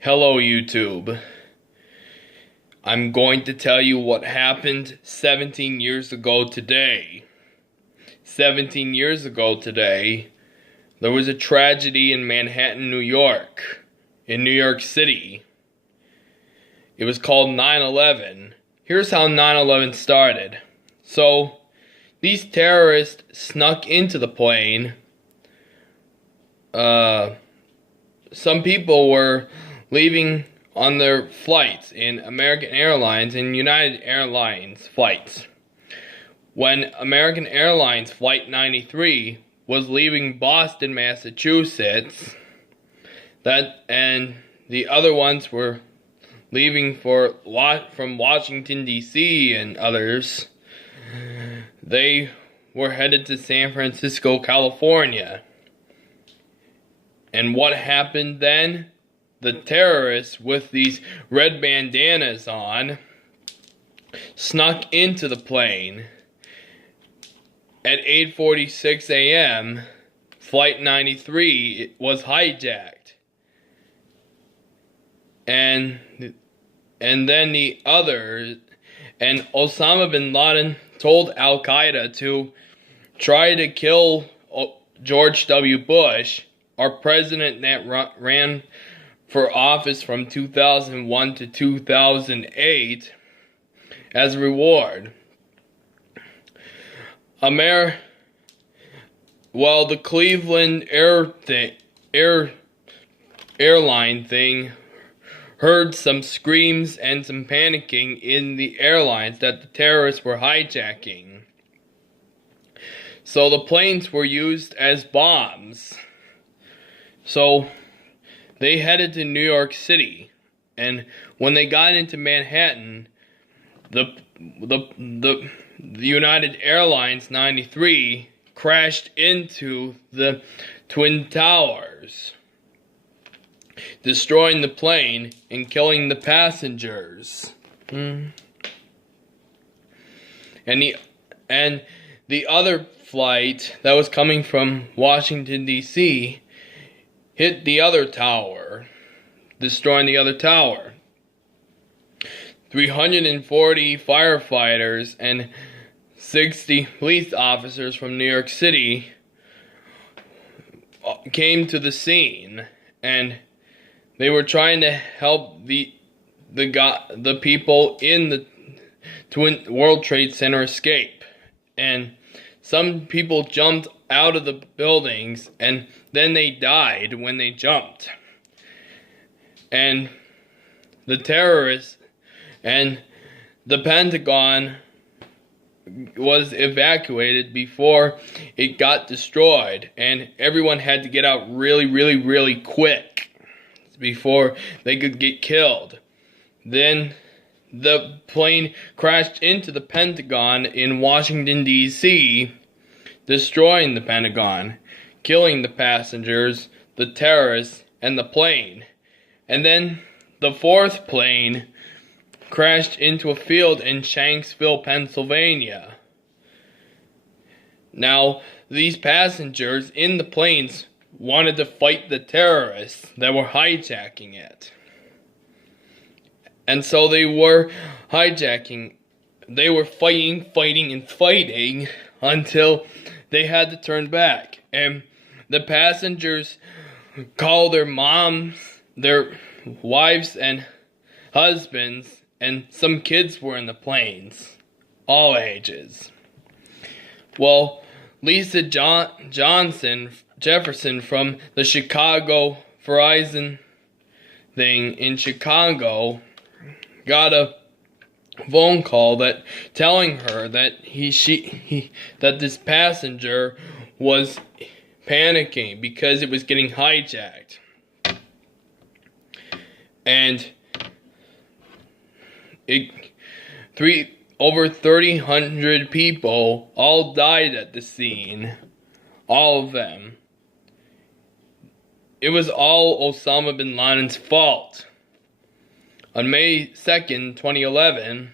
Hello YouTube. I'm going to tell you what happened 17 years ago today. 17 years ago today, there was a tragedy in Manhattan, New York. In New York City. It was called 9/11. Here's how 9/11 started. So, these terrorists snuck into the plane. Some people were leaving on their flights in American Airlines and United Airlines flights. When American Airlines Flight 93 was leaving Boston, Massachusetts, and the other ones were leaving from Washington, D.C. and others, they were headed to San Francisco, California. And what happened then? The terrorists with these red bandanas on snuck into the plane. At 8:46 a.m., Flight 93 was hijacked. And then the others, and Osama bin Laden told Al-Qaeda to try to kill George W. Bush, our president that ran for office from 2001 to 2008, as a reward. The Cleveland airline thing heard some screams and some panicking in the airlines that the terrorists were hijacking. So the planes were used as bombs. So they headed to New York City, and when they got into Manhattan, the United Airlines 93 crashed into the Twin Towers, destroying the plane and killing the passengers. And the other flight that was coming from Washington, D.C. hit the other tower, destroying the other tower. 340 firefighters and 60 police officers from New York City came to the scene, and they were trying to help the people in the Twin World Trade Center escape. And some people jumped out of the buildings, and then they died when they jumped. And the terrorists and the Pentagon was evacuated before it got destroyed, and everyone had to get out really quick before they could get killed. Then the plane crashed into the Pentagon in Washington, D.C., destroying the Pentagon, killing the passengers, the terrorists, and the plane. And then the fourth plane crashed into a field in Shanksville, Pennsylvania. Now, these passengers in the planes wanted to fight the terrorists that were hijacking it. And so they were hijacking. They were fighting until they had to turn back. And the passengers called their moms, their wives and husbands, and some kids were in the planes. All ages. Well, Lisa Jefferson from the Chicago Verizon thing in Chicago got a phone call that telling her that that this passenger was panicking because it was getting hijacked. And over 300 people all died at the scene. All of them. It was all Osama bin Laden's fault. On May 2nd, 2011,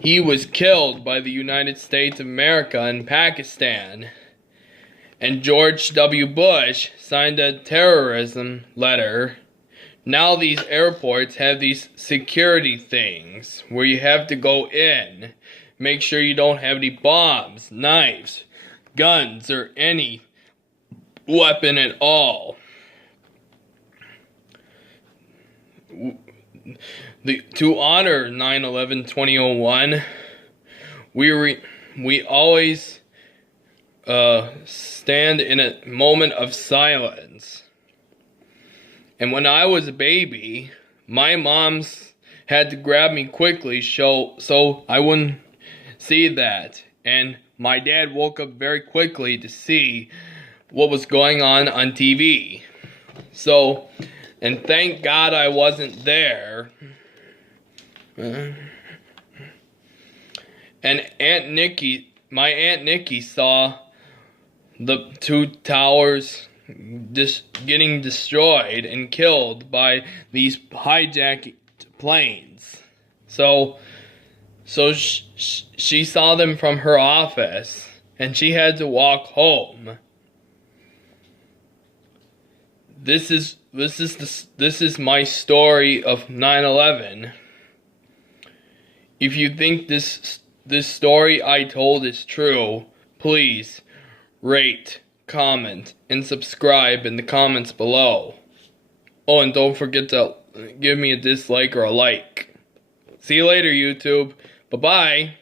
he was killed by the United States of America in Pakistan. And George W. Bush signed a terrorism letter now these airports have these security things where you have to go in, make sure you don't have any bombs, knives, guns, or any weapon at all. To honor 9/11/2001, we always stand in a moment of silence. And when I was a baby, my mom's had to grab me quickly so I wouldn't see that. And my dad woke up very quickly to see what was going on TV. So, and thank God I wasn't there. And my Aunt Nikki saw the two towers getting destroyed and killed by these hijacked planes. So she saw them from her office, and she had to walk home. This is my story of 9/11. If you think this story I told is true, please rate, comment, and subscribe in the comments below. Oh, and don't forget to give me a dislike or a like. See you later, YouTube. Bye-bye.